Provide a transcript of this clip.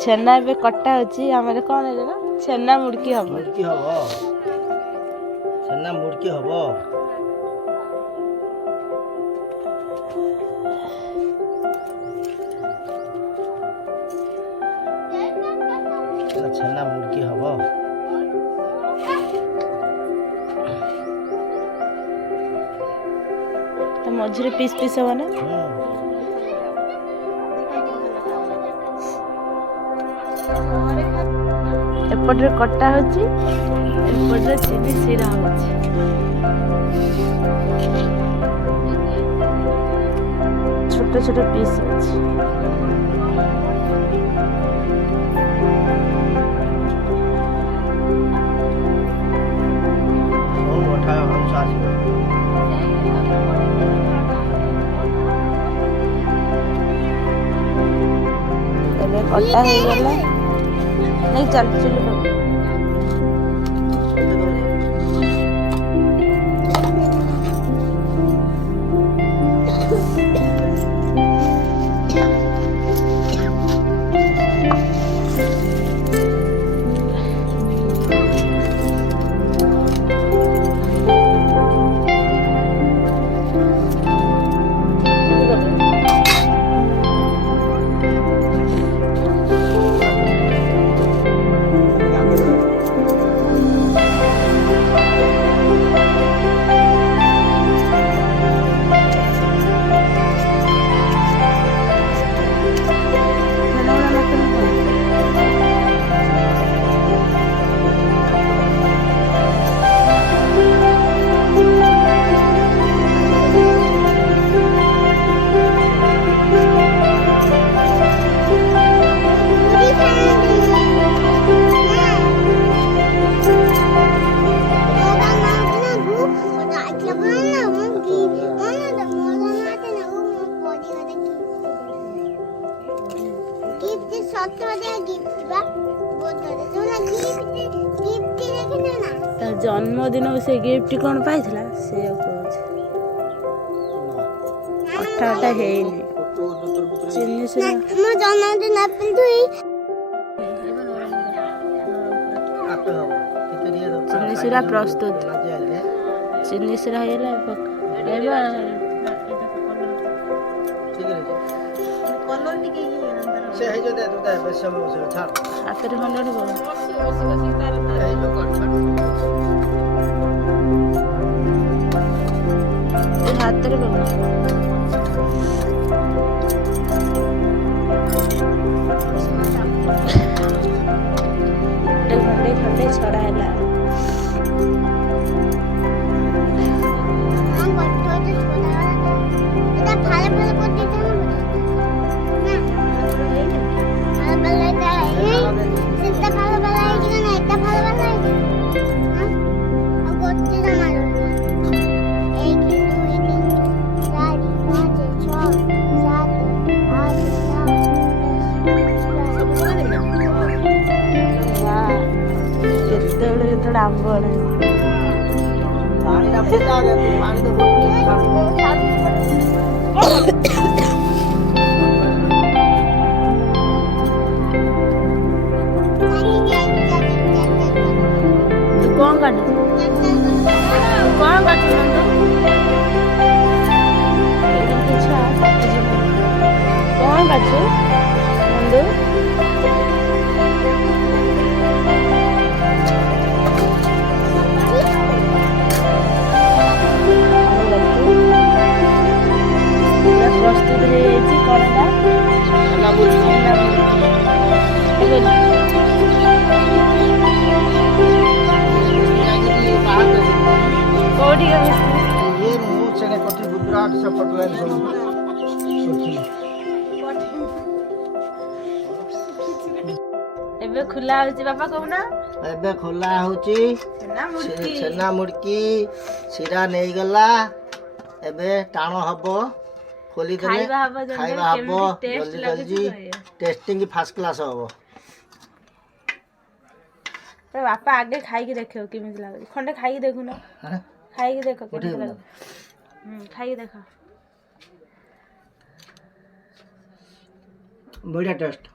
छेना ए कटा होची हमरे कोन है ना छेना मुड़की हबो छेना मुड़की हबो छेना मुड़की हबो तो मझरे पीस पीस हो ना एपटे कटा होची एपटे चीनी सिरा होची छोटे छोटे पीस होची कटा हो गला नहीं चल चुली पर जन्मदिन से गिफ्ट कौन पाई से अठाटा है चीनी सिरा प्रस्तुत चीनी सिरा हाथ खंडे खंडे छड़ा है आंबो कौन काटू कौन काटू कौन काटू नंदू प्रस्तुत एबे खुला होची बापा कहूना एबे खुला होची छेना मुड़की सिरा नहीं गला एबे टाणो हबो खोली देले खाइबा हबो जल्दी जल्दी टेस्टिंग फर्स्ट क्लास हबो तो बापा आगे खाई के देखो केमिति लागो खंडे खाई के देखु ना खाई के देखो केमिति लागो खाई के देखो बढ़िया टेस्ट।